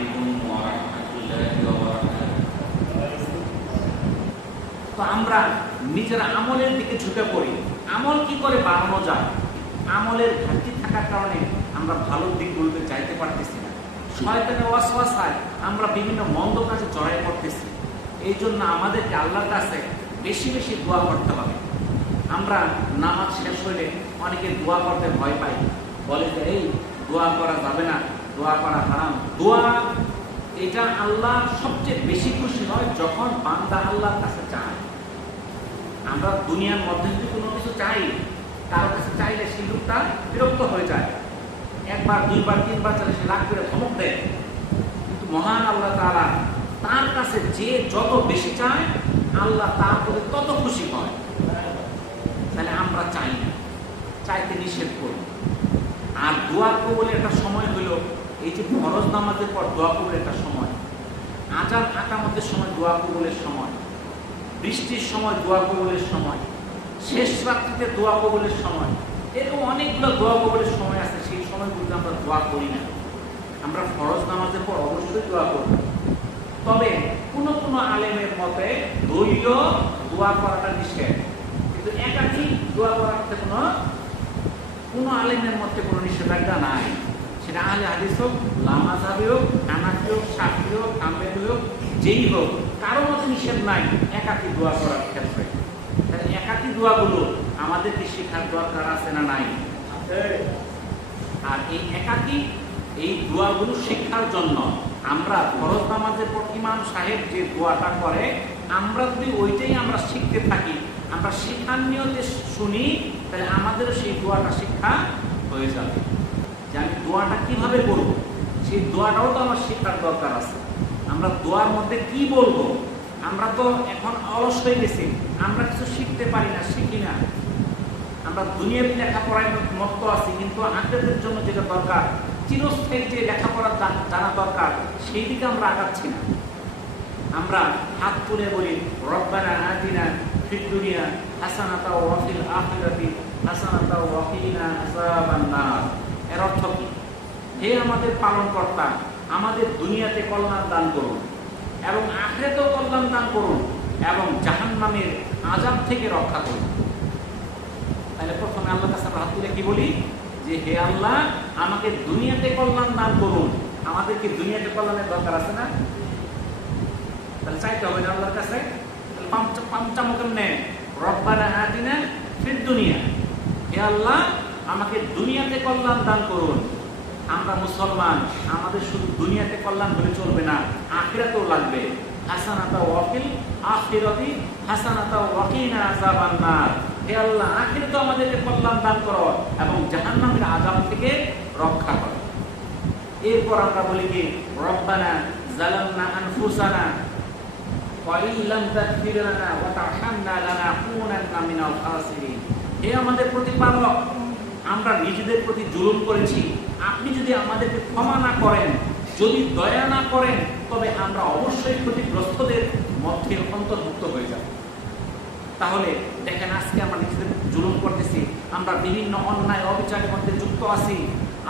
আলাইকুম ওয়া রাহমাতুল্লাহি ওয়া বারাকাতুহু। তো আমরা নিজের আমলের দিকে ঝুঁকে পড়ি, আমল কি করে বাড়ানো যায়। আমলের ঘাটতি থাকার কারণে আমরা ভালো দিকগুলোতে যাইতে পারতেছি না। শয়তানের ওয়াসওয়াসায় আমরা বিভিন্ন মন্দ কাজে জড়াই পড়তেছি। এই জন্য আমাদেরকে আল্লাহর কাছে বেশি বেশি দোয়া করতে হবে। আমরা নামাজ শেষ হলে অনেকে দোয়া করতে ভয় পাই, বলে যে এই দোয়া করা যাবে না, দোয়া করা হারাম। দোয়া এটা আল্লাহ সবচেয়ে বেশি খুশি হয় যখন বান্দা আল্লাহর কাছে চায়। আমরা দুনিয়ার মধ্যে যদি কোনো কিছু চাই, কারো কাছে চাইলে সেই লোকটা বিরক্ত হয়ে যায়, একবার দুইবার তিনবার চাইলে সে রাগ করে ধমক দেয়। কিন্তু মহান আল্লাহ তাআলা তার কাছে যে যত বেশি চায় আল্লাহ তার প্রতি তত খুশি হয়। তাহলে আমরা চাই না, চাইতে নিষেধ করব। আর দোয়া কবুলের একটা সময় হলো এই যে ফরজ নামাজের পর দোয়া কবুলের একটা সময়, আজান আকামতের সময় দোয়া কবুলের সময়, বৃষ্টির সময় দোয়া কবুলের সময়, শেষ রাত্রিতে দোয়া কবুলের সময়, এরকম অনেকগুলো দোয়া কবুলের সময় আছে। সেই সময়গুলোতে আমরা দোয়া করি না। আমরা ফরজ নামাজের পর অবশ্যই দোয়া করব। তবে কোনো কোনো আলেমের মতে দলীয় দোয়া করাটা নিষেধ, কিন্তু একাধিক দোয়া করাতে কোনো আলেমের মধ্যে কোনো নিষেধাজ্ঞা নাই। সেটা আহলে হাদিস হোক, লামাযহাবী হোক, হানাফি হোক, শাফিঈ হোক, হাম্বলী হোক, যেই হোক, কারো মধ্যে নিষেধ নাই একাকী দোয়া করার ক্ষেত্রে। তাহলে একাকী দোয়াগুলো আমাদেরকে শেখার দরকার আছে না নাই? আর এই একাকী এই দোয়াগুলো শেখার জন্য আমরা ফরজ নামাজের পর ইমাম সাহেব যে দোয়াটা করে, আমরা যদি ওইটাই আমরা শিখতে থাকি, আমরা শেখার নিয়তে শুনি, তাহলে আমাদেরও সেই দোয়াটা শিক্ষা হয়ে যাবে। যে আমি দোয়াটা কিভাবে করব, সেই দোয়াটাও তো আমার শেখার দরকার আছে। আমরা দোয়ার মধ্যে কি বলবো, আমরা তো এখন অলস হয়ে গেছি, আমরা কিছু শিখতে পারি না, শিখি না। আমরা দুনিয়াবী লেখাপড়ায় মত্ত আছি, কিন্তু আখিরাতের জন্য যেটা দরকার, চিরস্থায়ী যে লেখাপড়া জানা দরকার, সেই দিকে আমরা আগাচ্ছি না। আমরা হাত তুলে বলি রব্বানা আতিনা ফিদ দুনিয়া হাসানাতাও ওয়া ফিল আখিরাতি হাসানাতাও ওয়া কিনা আযাবান নার। এর অর্থ কি? হে আমাদের পালনকর্তা, আমাদের দুনিয়াতে কল্যাণ দান করুন এবং আখিরাতেও কল্যাণ দান করুন এবং জাহান্নামের আযাব থেকে রক্ষা করুন। তাহলে প্রথমে আল্লাহর কাছে আমরা হাত তুলে কি বলি? যে হে আল্লাহ, আমাকে দুনিয়াতে কল্যাণ দান করুন। আমাদেরকে দুনিয়াতে কল্যাণের দরকার আছে না? তাহলে চাইতে হবে না আল্লাহর কাছে। পাঁচটা নেন, রব্বানা আতিনা ফিদ দুনিয়া, হে আল্লাহ আমাকে দুনিয়াতে কল্যাণ দান করুন। আমরা মুসলমান, আমাদের শুধু দুনিয়াতে কল্যাণ হলে চলবে না, আখিরাতেও লাগবে। হাসানাতা ওয়া ফিল আখিরাতি হাসানাতা ওয়া কিনা আযাবান নার। হে আল্লাহ, আখিরাতেও আমাদেরকে কল্যাণ দান করো এবং জাহান্নামের আযাব থেকে রক্ষা করো। এরপর আমরা বলি কি রব্বানা যালামনা আনফুসানা ওয়া ইল্লাম তাগফির লানা ওয়া তারহামনা লানাকুনান্না মিনাল খাসিরিন। হে আমাদের প্রতিপালক, আমরা নিজেদের প্রতি জুলুম করেছি, আপনি যদি আমাদেরকে ক্ষমা না করেন, যদি দয়া না করেন, তবে আমরা অবশ্যই ক্ষতিগ্রস্তদের মধ্যে অন্তর্ভুক্ত হয়ে যাব। তাহলে দেখেন, আজকে আমরা নিজেদের জুলুম করতেছি, আমরা বিভিন্ন অন্যায় অবিচারের মধ্যে যুক্ত আছি।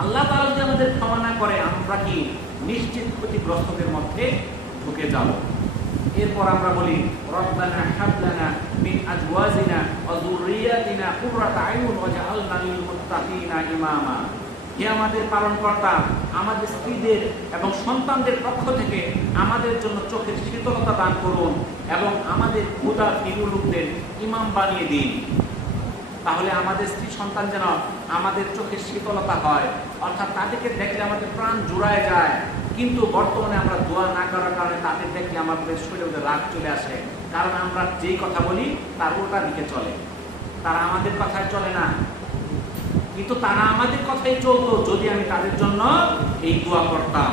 আল্লাহ তাআলা যদি আমাদের ক্ষমা না করে, আমরা কি নিশ্চিত ক্ষতিগ্রস্তদের মধ্যে ঢুকে যাব। এরপর আমরা বলি রব্বানা হাব লানা মিন আজওয়াজিনা ওয়া যুররিয়াতিনা কুররাতা আয়ুন ওয়াজআলনা লিল মুত্তাকিনা ইমামা। হে আমাদের পালনকর্তা, আমাদের স্ত্রীদের এবং সন্তানদের পক্ষ থেকে আমাদের জন্য চোখের শীতলতা দান করুন এবং আমাদের খোদা প্রিয় লোকদের ইমাম বানিয়ে দিন। তাহলে আমাদের স্ত্রী সন্তান যেন আমাদের চোখের শীতলতা হয়, অর্থাৎ তাদেরকে দেখলে আমাদের প্রাণ জুড়ায় যায়। কিন্তু বর্তমানে আমরা দোয়া না করার কারণে তাদের দেখলে আমাদের শরীরে রাগ চলে আসে, কারণ আমরা যেই কথা বলি তার উল্টা দিকে চলে। তারা আমাদের কথায় চলে না, কিন্তু তারা আমাদের কথাই চলতো যদি আমি তাদের জন্য এই দোয়া করতাম।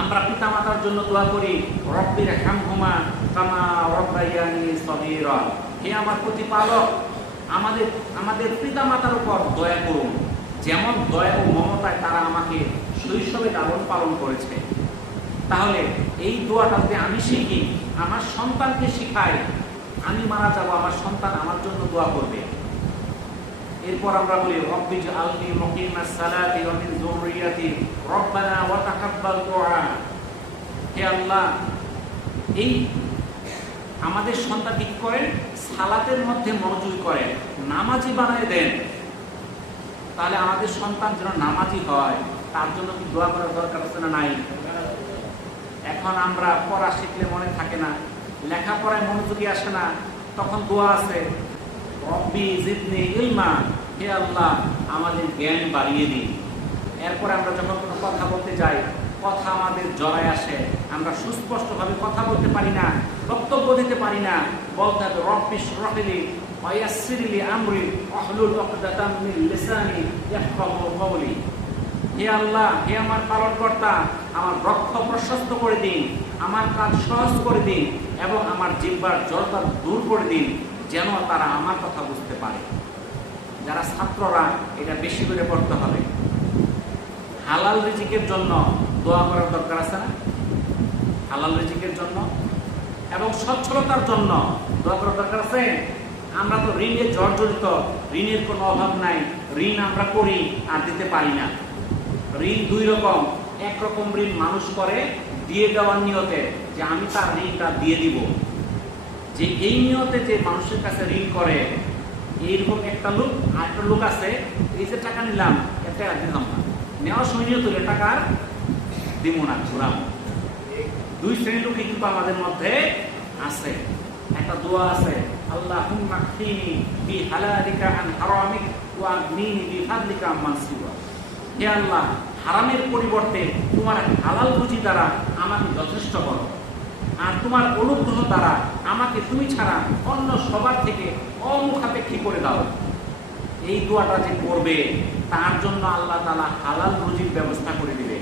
আমরা পিতা মাতার জন্য দোয়া করি রব্বির হামহুমা কামা রাব্বায়ানি সগীরা। হে আমার প্রতিপালক, আমাদের পিতা মাতার উপর দয়া করুন, যেমন দয়া ও মমতায় তারা আমাকে শৈশবে লালন পালন করেছে। তাহলে এই দোয়াটা যদি আমি শিখি, আমার সন্তানকে শিখাই, আমি মারা যাব, আমার সন্তান আমার জন্য দোয়া করবে। এরপর আমরা বলি রব্বি জাআলনি মুকিমাস সালাতি ওয়া মিন যুররিয়াতি রব্বানা ওয়া তাকাব্বাল দুআ। হে আল্লাহ, এই আমাদের সন্তান কি করেন, সালাতের মধ্যে মনোযোগী করেন, নামাজি বানায় দেন। তাহলে আমাদের সন্তান যেন নামাজি হয়, তার জন্য কি দোয়া করার দরকার আছে না নাই? এখন আমরা পড়া শিখলে মনে থাকে না, লেখাপড়ায় মনোযোগী আসে না, তখন দোয়া আছে রব্বি জিদনি ইলমা, হে আল্লাহ আমাদের জ্ঞান বাড়িয়ে দিন। এরপরে আমরা যখন কোনো কথা বলতে যাই, কথা আমাদের জড়ায় আসে, আমরা সুস্পষ্টভাবে কথা বলতে পারি না, বক্তব্য দিতে পারি না। বলতে হবে রব্বি ইশরাহ লি ওয়া ইয়াসসির লি আমরি ওয়াহলুল উকদাতাম মিন লিসানি ইয়াফকাহু কওলি। হে আল্লাহ, হে আমার পালনকর্তা, আমার বক্ষ প্রশস্ত করে দিন, আমার কাজ সহজ করে দিন এবং আমার জিহ্বার জড়তা দূর করে দিন, যেন তারা আমার কথা বুঝতে পারে। যারা ছাত্ররা এটা বেশি করে পড়তে হবে। হালাল রিজিকের জন্য দোয়া করার দরকার আছে না? হালাল রিজিকের জন্য এবং সচ্ছলতার জন্য দোয়া করার দরকার আছে। আমরা তো ঋণে জর্জরিত, ঋণের কোনো অভাব নাই, ঋণ আমরা করি আর দিতে পারি না। ঋণ দুই রকম, একরকম ঋণ মানুষ করে দিয়ে দেওয়ার নিয়তে, যে আমি তার ঋণটা দিয়ে দিব, যে এই নিয়তে যে মানুষের কাছে ঋণ করে, এইরকম একটা লোক। আর একটা লোক আছে, এই যে টাকা নিলাম, এটা দিলাম না, নেওয়ার সময় নিয়ত হলে টাকার দিব না, ঘুরাম। দুই শ্রেণীর লোকই কিন্তু আমাদের মধ্যে আছে। একটা দোয়া আছে, আল্লাহুম্মা কফিনি বিহালালিকা আন হারামিক ওয়া আগনিনি বিফাদলিকা আম্মান সিওয়া। হে আল্লাহ, হারামের পরিবর্তে তোমার হালাল রুজি দ্বারা আমাকে যথেষ্ট করো, আর তোমার অনুগ্রহ দ্বারা আমাকে তুমি ছাড়া অন্য সবার থেকে অমুখাপেক্ষী করে দাও। এই দোয়াটা যে করবে, তার জন্য আল্লাহ তাআলা হালাল রুজির ব্যবস্থা করে দিবে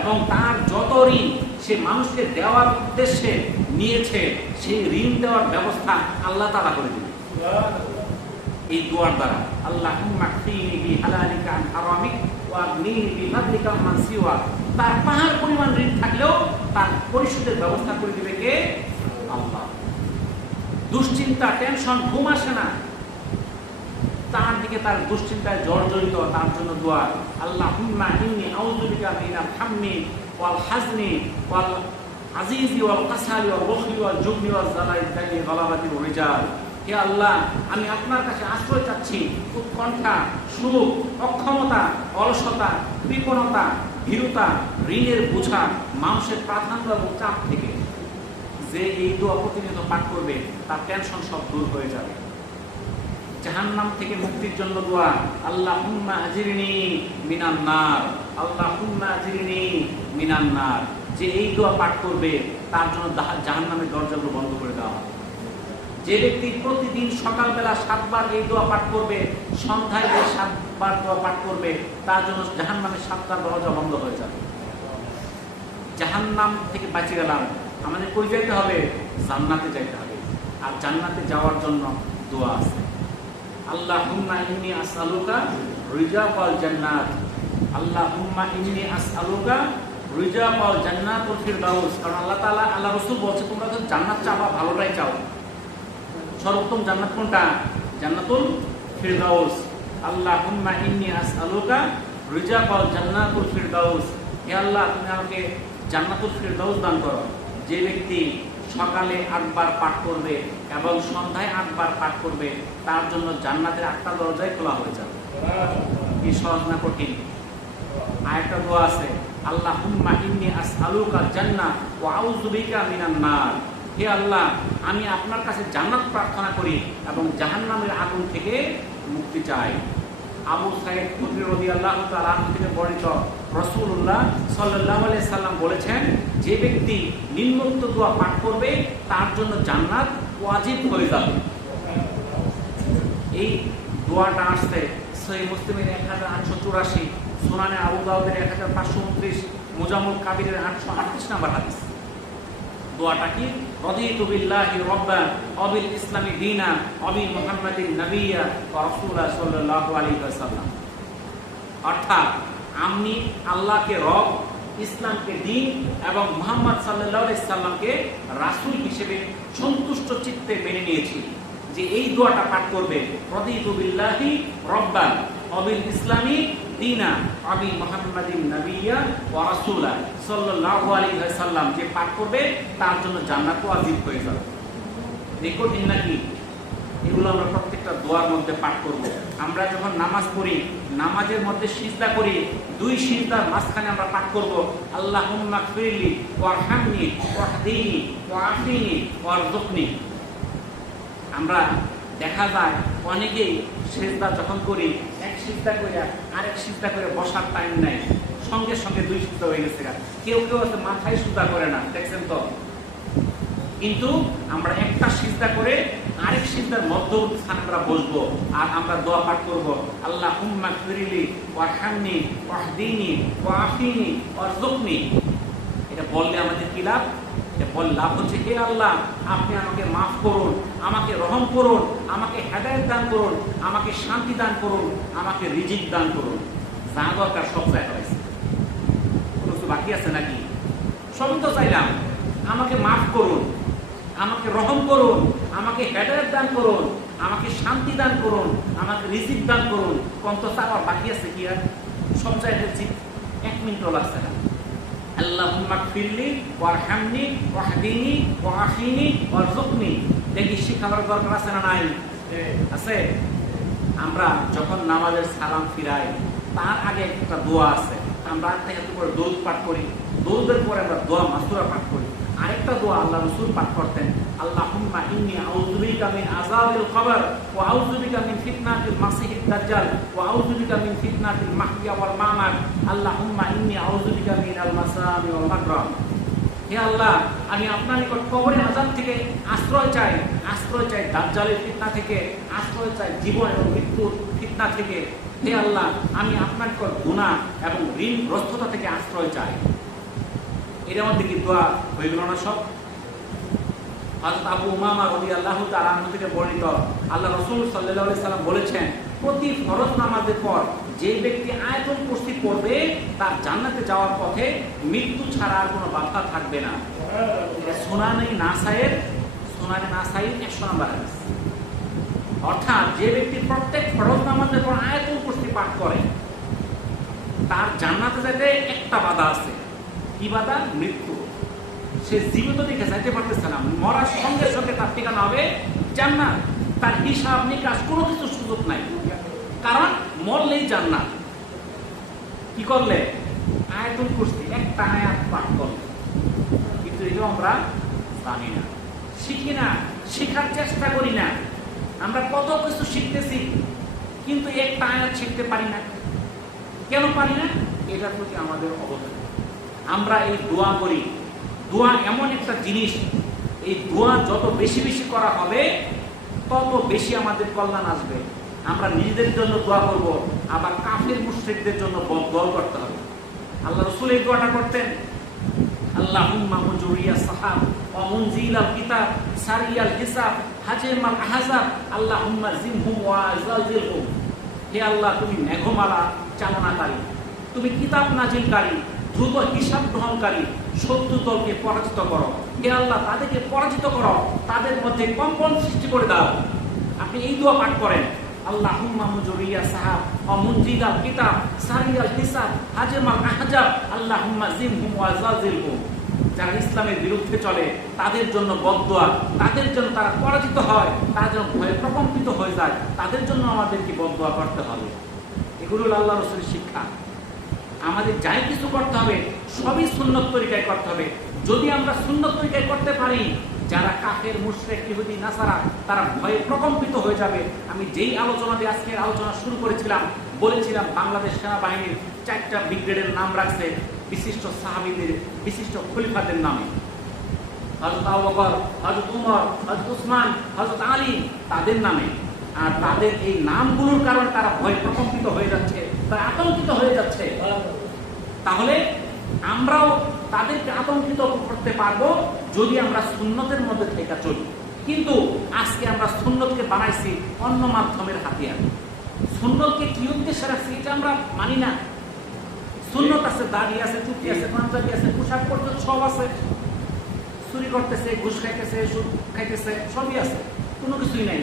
এবং তার যত ঋণ সে মানুষকে দেওয়ার উদ্দেশ্যে নিয়েছে, সেই ঋণ দেওয়ার ব্যবস্থা আল্লাহ তাআলা করে দিবে এই দোয়ার দ্বারা। আল্লাহুম্মা কফিনি বিহালালিকা আন হারামিক ওয়া আগনিনি বিফাদলিকা আম্মান সিওয়া। তার পাহাড় পরিমাণ ঋণ থাকলেও তার পরিশোধের ব্যবস্থা করে দিবে কে? আল্লাহ। দুশ্চিন্তা, টেনশন, ঘুম আসে না, তার দিকে তার দুশ্চিন্তায় জর্জরিত, তার জন্য দোয়া আল্লাহুম্মা ইন্নী আউযু বিকা মিনাল হাম্মি ওয়াল হাজনি ওয়াল আজিজি ওয়াল কাসালি ওয়াল বুখলি ওয়াল জুবনি ওয়াল জালাই দালি গালাবাতির রিজাল। হে আল্লাহ, আমি আপনার কাছে আশ্রয় চাচ্ছি উৎকণ্ঠা, সুখ, অক্ষমতা, অলসতা, কৃপণতা, ভীরুতা, ঋণের বোঝা, মানুষের প্রাধান্য এবং চাপ থেকে। যে এই দোয়া প্রতিনিয়ত পাঠ করবে, তার টেনশন সব দূর হয়ে যাবে। জাহান্নাম থেকে মুক্তির জন্য দোয়া আল্লাহুম্মা আজিরনি মিনান নার, আল্লাহুম্মা আজিরনি মিনান নার। যে এই দোয়া পাঠ করবে, তার জন্য জাহান্নামের দরজাগুলো বন্ধ করে দেওয়া হবে। যে ব্যক্তি প্রতিদিন সকালবেলা 7 বার এই দোয়া পাঠ করবে, সন্ধ্যায় 7 বার দোয়া পাঠ করবে, তার জন্য জাহান্নামের 7টা দরজা বন্ধ হয়ে যাবে। জাহান্নাম থেকে বাঁচে গেলাম, আমাদের কই যেতে হবে? জান্নাতে যেতে হবে। আর জান্নাতে যাওয়ার জন্য দোয়া আছে, আল্লাহুম্মা ইন্নী আসআলুকা রিজাকাল জান্নাত, আল্লাহুম্মা ইন্নী আসআলুকা রিজাকাল জান্নাতুল ফিরদাউস। কারণ আল্লাহ তাআলা, আল্লাহ রাসূল বলছে, তোমরা তো জান্নাত চাবা, ভালোটাই চাও, সর্বোত্তম জান্নাত কোনটা? জান্নাতুল ফিরদাউস। আল্লাহুম্মা ইন্নী আসআলুকা রিজাকাল জান্নাতুল ফিরদাউস। হে আল্লাহ, তুমি আমাকে জান্নাতুল ফিরদাউস দান করো। যে ব্যক্তি সকালে 8 বার পাঠ করবে এবং সন্ধ্যায় 8 বার পাঠ করবে, তার জন্য জান্নাতের 8টা দরজাই খোলা হয়ে যাবে। কি সহজ না কঠিন? আরেকটা দোয়া আছে, আল্লাহুম্মা ইন্নী আসআলুকা জান্নাহ ওয়া আউযু বিকা মিনান নার। হে আল্লাহ, আমি আপনার কাছে জান্নাত প্রার্থনা করি এবং জাহান্নামের আগুন থেকে মুক্তি চাই। আবু সাঈদ খুদরি রাদিয়াল্লাহু তাআলা থেকে বর্ণিত, রাসূলুল্লাহ সাল্লাল্লাহু আলাইহি সাল্লাম বলেছেন, যে ব্যক্তি নিম্নোক্ত দোয়া পাঠ করবে, তার জন্য জান্নাত ওয়াজিব হয়ে যাবে। এই দোয়াটা আসছে সহিহ মুসলিমের 1884, সুনানে আবু দাউদের 1529, মুজামুল কাবিরের 838 নম্বর হাদিস। দোয়াটা কি? রাদিতু বিল্লাহি রাব্বান ওয়া বিল ইসলামি দীনা ওয়া বি মুহাম্মাদিন নাবিয়্যা ওয়া রাসূলা সাল্লাল্লাহু আলাইহি ওয়াসাল্লাম। অর্থাৎ আমি আল্লাহকে রব, ইসলামকে দ্বীন এবং মুহাম্মদ সাল্লাল্লাহু আলাইহি সাল্লামকে রাসূল হিসেবে সন্তুষ্ট চিত্তে মেনে নিয়েছি। যে এই দোয়াটা পাঠ করবে, রাদিতু বিল্লাহি রাব্বান ওয়া বিল ইসলামি দীনা ওয়া বি মুহাম্মাদিন নাবিয়্যা ওয়া রাসূলা সাল্লাল্লাহু আলাইহি ওয়াসাল্লাম, যে পাঠ করবে তার জন্য জান্নাত ওয়াজিব হয়ে যাবে। রেকর্ড নাকি? এগুলো আমরা প্রত্যেকটা দোয়ার মধ্যে পাঠ করব। আমরা যখন নামাজ পড়ি, নামাজের মধ্যে সিজদা করি, দুই সিজদার মাঝখানে আমরা পাঠ করব আল্লাহুম্মা গফিরলি ওয়ারহামনি ওয়াহদিনি ওয়াআফিনি ওয়ারযুকনি। আমরা দেখা যায় অনেকেই সিজদা যখন করি, এক সিজদা করে আরেক সিজদা করে বসার টাইম নাই, সঙ্গে সঙ্গে দুই সিজদা হয়ে গেছে। কেউ কেউ আছে মাথায় সুদা করে না, দেখছেন তো। কিন্তু আমরা একটা সিজদা করে আরেক সিজদার মধ্যস্থানে আমরা বসবো আর আমরা দোয়া পাঠ করব আল্লাহুম্মা গফিরলি ওয়ারহামনি ওয়াহদিনি ওয়াআফিনি ওয়ারযুকনি। এটা বললে আমাদের কি লাভ? এটা বললে লাভ হচ্ছে, হে আল্লাহ, আপনি আমাকে মাফ করুন, আমাকে রহম করুন, আমাকে হেদায়েত দান করুন, আমাকে শান্তি দান করুন, আমাকে রিজিক দান করুন। যা দরকার সব জায়গা হয়েছে, কোনো কিছু বাকি আছে নাকি? সবই তো চাইলাম। আমাকে মাফ করুন, আমাকে রহম করুন, আমাকে হেদায়েত দান করুন, আমাকে শান্তি দান করুন, আমাকে রিজিক দান করুন। কত চাওয়ার বাকি আছে কি? আর সব জায়গায় 1 মিনিটও লাগছে না। আল্লাহুম্মা গফিরলি ওয়ারহামনি ওয়াহদিনি ওয়াআফিনি ওয়ারযুকনি। দেখি শিখাবার দরকার আছে না নাই? আছে। আমরা যখন নামাজের সালাম ফিরাই, তার আগে একটা দোয়া আছে। আমরা আত্মাহিয়াতের পরে দরুদ পাঠ করি, দরুদের পরে আমরা দোয়া মাসুরা পাঠ করি। আরেকটা দোয়া আল্লাহ রাসূল পাঠ করতেন, আল্লাহুম্মা ইন্নী আউযু বিকা মিন আযাবিল কবর ওয়া আউযু বিকা মিন ফিতনাতিল মাসিহিদ দাজ্জাল ওয়া আউযু বিকা মিন ফিতনাতিল মাহইয়া ওয়াল মামাত আল্লাহুম্মা ইন্নী আউযু বিকা মিনাল মাসামি ওয়াল মাগরাম। হে আল্লাহ, আমি আপনার নিকট কবরের আযাব থেকে আশ্রয় চাই, দাজ্জালের ফিতনা থেকে আশ্রয় চাই, জীবন এবং মৃত্যুর ফিতনা থেকে। হে আল্লাহ, আমি আপনার নিকট গুনাহ এবং ঋণগ্রস্ততা থেকে আশ্রয় চাই। এর মধ্যে কি দোয়া হয়ে গেল না সব? হযরত আবু উমামা রাদিয়াল্লাহু তাআলা আনহু থেকে বর্ণিত, আল্লাহ রাসূল সাল্লাল্লাহু আলাইহি সাল্লাম বলেছেন, প্রতি ফরজ নামাজের পর যে ব্যক্তি আয়াতুল কুরসি পড়বে তার জান্নাতে যাওয়ার পথে মৃত্যু ছাড়া আর কোনো বাধা থাকবে না। এটা সুনানে নাসাইর 100 নম্বর হাদিস। অর্থাৎ যে ব্যক্তি প্রত্যেক ফরজ নামাজের পর আয়াতুল কুরসি পাঠ করে তার জান্নাতে যেতে একটা বাধা আছে। কি বাধা? মৃত্যু। সে জীবিত দিকে যাইতে পারতেছে না, মরার সঙ্গে সঙ্গে তার ঠিকানা হবে জান্নাত। তার হিসাব নিকাশ কোনো কিছু সুযোগ নাই, কারণ মরলেই জান্নাত। কি করলে? আয়াতুল কুরসি একটা আয়াত পাঠ করলে। কিন্তু এটা আমরা জানি না, শিখি না, শেখার চেষ্টা করি না। আমরা কত কিছু শিখতেছি কিন্তু একটা আয়াত শিখতে পারি না। কেন পারি না? এটার প্রতি আমাদের অবদান। আমরা এই দোয়া করি, দোয়া এমন একটা জিনিস, এই দোয়া যত বেশি বেশি করা হবে তত বেশি আমাদের কল্যাণ আসবে। আমরা নিজেদের জন্য দোয়া করব, আবার কাফের মুশরিকদের জন্য দোয়া করতে হবে। আল্লাহ রাসূল এই দোয়াটা করতেন, আল্লাহুম্মা মুজরিয়া সাহাব ওয়া মুনজিলাল কিতাব সারিয়াল হিসাব হাজিমাল আহজাব আল্লাহুম্মা জিমহুম ওয়া জালজিলহুম। হে আল্লাহ, তুমি মেঘমালা চালনাকারী, তুমি কিতাব নাজিলকারী, দ্রুত হিসাব গ্রহণকারী, শত্রু দলকে পরাজিত করো। হে আল্লাহ, তাদেরকে পরাজিত করো, তাদের মধ্যে কম্পন সৃষ্টি করে দাও। আপনি এই দোয়া পাঠ করেন, আল্লাহুম্মা মুজরিয়া সাহাব ওয়া মুনজিলাল কিতাব সারিয়াল হিসাব হাজিমাল আহজাব আল্লাহুম্মা জিমহুম ওয়া জালজিলহুম। যারা ইসলামের বিরুদ্ধে চলে তাদের জন্য বদদোয়া, তাদের জন্য তারা পরাজিত হয়, তারা যেন ভয়ে প্রকম্পিত হয়ে যায়, তাদের জন্য আমাদেরকে বদদোয়া করতে হবে। এগুলো আল্লাহ রাসূলের শিক্ষা। আমাদের যাই কিছু করতে হবে সবই সুন্নত তরিকায় করতে হবে। যদি আমরা সুন্নত তরিকায় করতে পারি, যারা কাফের মুশরিক ইহুদি নাসারা তারা ভয়ে প্রকম্পিত হয়ে যাবে। আমি যেই আলোচনা দিয়ে আজকের আলোচনা শুরু করেছিলাম, বলেছিলাম বাংলাদেশ সেনাবাহিনীর 4টা ব্রিগেডের নাম রাখছে বিশিষ্ট সাহাবীদের, বিশিষ্ট খলিফাদের নামে। হযরত আবু বকর, হযরত উমর, হযরত উসমান, হযরত আলী, তাদের নামে। আর তাদের এই নামগুলোর কারণে তারা ভয় প্রকম্পিত হয়ে যাচ্ছে, তারা আতঙ্কিত হয়ে যাচ্ছে। তাহলে আমরাও তাদেরকে আতঙ্কিত করতে পারবো যদি আমরা সুন্নতের মধ্যে থেকে চলি। কিন্তু আজকে আমরা সুন্নতকে বানাইছি অন্য মাধ্যমের হাতিয়ার। সুন্নতকে কি উদ্দেশ্যে রাখছি এটা আমরা মানি না। সুন্নত আছে, দাড়ি আছে, টুপি আছে, পাঞ্জাবি আছে, পোশাক পর্যন্ত সব আছে। চুরি করতেছে, ঘুষ খাইতেছে, সুদ খাইতেছে, সবই আছে, কোনো কিছুই নাই।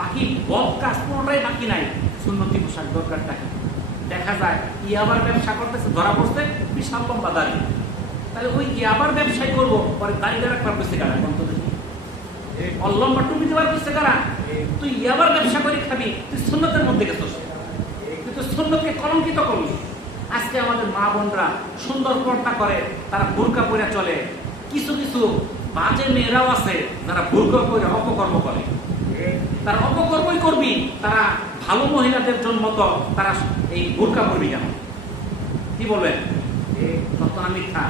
বাকি বদ কাজ কোনোটাই বাকি নাই। সুন্নতি পোশাক দরকারটা কি? দেখা যায় ইয়াবার ব্যবসা করতেছে, ধরা পড়ছে বিশাল লম্বা দাড়ি, তাহলে ওই ইয়াবার ব্যবসায় করবো, পরে দাড়িটা রাখবার করছে কারা? কোন তো দেখি লম্বা টুপি দেওয়ার করছে কারা? তুই ইয়াবার ব্যবসা করে খাবি, তুই সুন্নতের মধ্যে গেছিস, তুই তো সুন্নতকে কলঙ্কিত করলি। আজকে আমাদের মা বোনরা সুন্দর পর্দা করে, তারা বোরকা পরে চলে। কিছু কিছু বাজে মেয়েরাও আছে যারা বোরকা পরে অপকর্ম করে। তারা অপকর্মই করবি, তারা ভালো মহিলাদের জন্য তো তারা এই বোরকা পরবি কেন? কি বলবেন? তত মিথ্যা।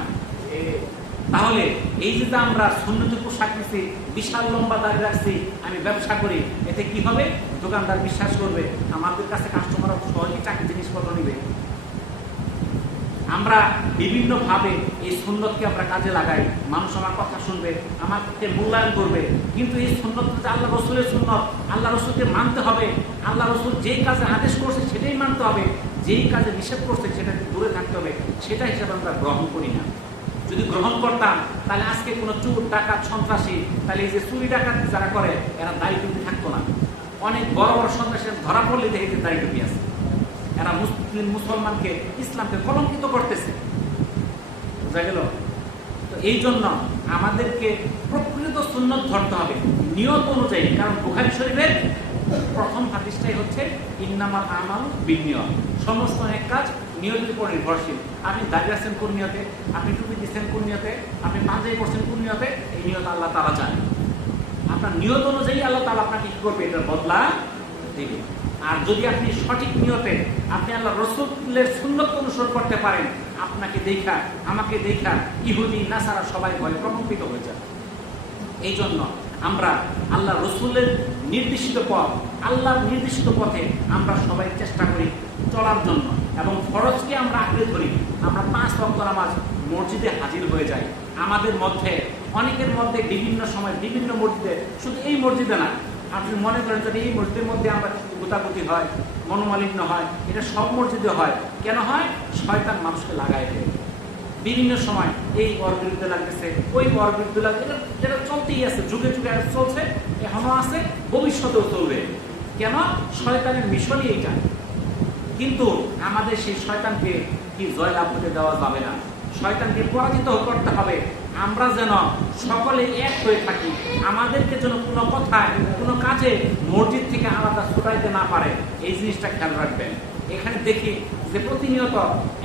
তাহলে এই যে আমরা সুন্নতি পোশাক নিচ্ছি, বিশাল লম্বা দাড়ি রাখছি, আমি ব্যবসা করি, এতে কি হবে? দোকানদার বিশ্বাস করবে, আমাদের কাছে কাস্টমার সহজেই চাকরি জিনিসপত্র নিবে। আমরা বিভিন্ন ভাবে এই সুন্নতকে আমরা কাজে লাগাই, মানুষ আমার কথা শুনবে, আমাকে মূল্যায়ন করবে। কিন্তু এই সুন্নত আল্লাহ রসুলের সুন্নত, আল্লাহ রসুলকে মানতে হবে। আল্লাহ রসুল যেই কাজে আদেশ করছে সেটাই মানতে হবে, যেই কাজে নিষেধ করছে সেটা দূরে থাকতে হবে। সেটা হিসাবে আমরা গ্রহণ করি না। যদি গ্রহণ করতাম তাহলে আজকে কোনো চোর, ডাকাত, সন্ত্রাসী, তাহলে এই যে চুরি ডাকাত যারা করে এরা দাড়ি টুপি থাকতো না। অনেক বড় বড় সন্ত্রাসের ধরা পড়লে দেখে দাড়ি টুপি আছে। এরা মুসলমানকে, ইসলামকে কলঙ্কিত করতেছে। বুঝা গেল? তো এই জন্য আমাদেরকে প্রকৃত সুন্নত ধরতে হবে নিয়ত অনুযায়ী। কারণ বুখারী শরীফের প্রথম হাদিসটাই হচ্ছে ইন্নামাল আমালু বিন্নিয়াত, সমস্ত এক কাজ নিয়তের উপর নির্ভরশীল। আপনি দাঁড়িয়ে আছেন কোন নিয়তে, আপনি টুপি দিচ্ছেন কোন নিয়তে, আপনি পাঞ্জাবি পড়ছেন কোন নিয়তে, এই নিয়ত আল্লাহ তাআলা জানেন। আপনার নিয়ত অনুযায়ী আল্লাহ তাআলা আপনাকে কি করবে? এটার বদলা দিবে। আর যদি আপনি সঠিক নিয়তে আপনি আল্লাহ রসুলের সুন্নত অনুসরণ করতে পারেন, আপনাকে দেখা, আমাকে দেখা ইহুদি নাসারা সবাই ভয়ে প্রকম্পিত হয়ে যাবে। এই জন্য আমরা আল্লাহ রসুলের নির্দিষ্ট পথ, আল্লাহর নির্দিষ্ট পথে আমরা সবাই চেষ্টা করি চলার জন্য, এবং ফরজকে আমরা আঁকড়ে ধরি। আমরা 5 ওয়াক্ত নামাজ মসজিদে হাজির হয়ে যাই। আমাদের মধ্যে অনেকের মধ্যে বিভিন্ন সময় বিভিন্ন মসজিদে, শুধু এই মসজিদে না, আপনি মনে করেন যদি এই মসজিদের মধ্যে আমরা গোতাগুতি হয়, মনোমালিন্য হয়, এটা সব মসজিদে হয়। কেন হয়? শয়তান মানুষকে লাগায় দেয় বিভিন্ন সময়। এই ওর বিরুদ্ধে লাগতেছে, ওই ওর বিরুদ্ধে লাগছে, যেটা চলতেই আছে, যুগে যুগে চলছে, এখনো আছে, ভবিষ্যতেও চলবে। কেন? শয়তানের মিশনই এইটা। কিন্তু আমাদের সেই শয়তানকে কি জয়লাভ হতে দেওয়া যাবে না, শয়তানকে পরাজিত করতে হবে। আমরা যেন সকলে এক হয়ে থাকি, আমাদেরকে যেন কোনো কথায়, কোনো কাজে মসজিদ থেকে আলাদা ছুটাইতে না পারে, এই জিনিসটা খেয়াল রাখবেন। এখানে দেখি যে প্রতিনিয়ত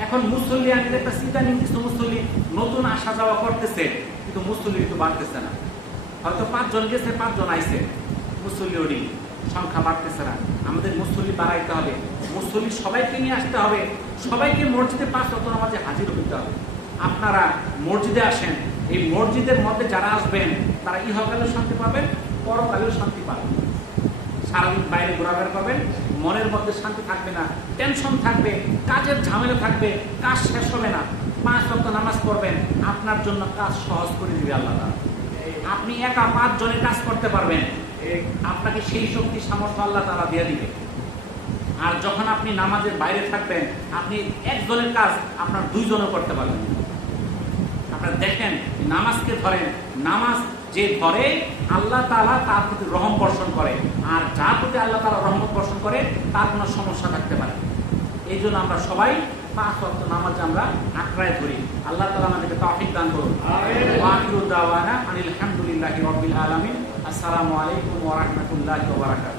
এখন মুসল্লি, আমি একটা চিন্তা নিয়ে কিছু মুসল্লি নতুন আসা যাওয়া করতেছে, কিন্তু মুসল্লি কিন্তু বাড়তেছে না। হয়তো 5 জন গেছে, 5 জন আইছে, মুসল্লি ওডি সংখ্যা বাড়তেছে না। আমাদের মুসল্লি বাড়াইতে হবে, মুসল্লি সবাইকে নিয়ে আসতে হবে, সবাইকে মসজিদে 5 ওয়াক্ত নামাজে হাজির হতে হবে। আপনারা মসজিদে আসেন, এই মসজিদের মধ্যে যারা আসবেন তারা ইহকালেও শান্তি পাবেন, পরকালেও শান্তি পাবেন। সারাদিন বাইরে ঘোরাফেরা করবেন, মনের মধ্যে শান্তি থাকবে না, টেনশন থাকবে, কাজের ঝামেলা থাকবে, কাজ শেষ হবে না। 5 ওয়াক্ত নামাজ পড়বেন, আপনার জন্য কাজ সহজ করে দিবে আল্লাহ তাআলা। আপনি একা 5 জনের কাজ করতে পারবেন, আপনাকে সেই শক্তি সামর্থ্য আল্লাহ তাআলা দিয়ে দিবে। আর যখন আপনি নামাজের বাইরে থাকবেন, আপনি একজনের কাজ আপনার 2 জনও করতে পারবেন। আপনারা দেখেন, নামাজকে ধরেন, নামাজ যে ধরে আল্লাহ তাআলা তার প্রতি রহম বর্ষণ করে, আর যার প্রতি আল্লাহ তাআলা রহমত বর্ষণ করে তার কোনো সমস্যা থাকতে পারে। এই জন্য আমরা সবাই 5 ওয়াক্ত নামাজ আমরা আঁকড়ায় ধরি। আল্লাহ তাআলা আমাদেরকে তৌফিক দান করুন। ওয়া আখিরু দাওয়ানা আনিল হামদুলিল্লাহি রাব্বিল আলামিন। আসসালামু আলাইকুম ওয়া রাহমাতুল্লাহি ওয়া বারাকাতুহু।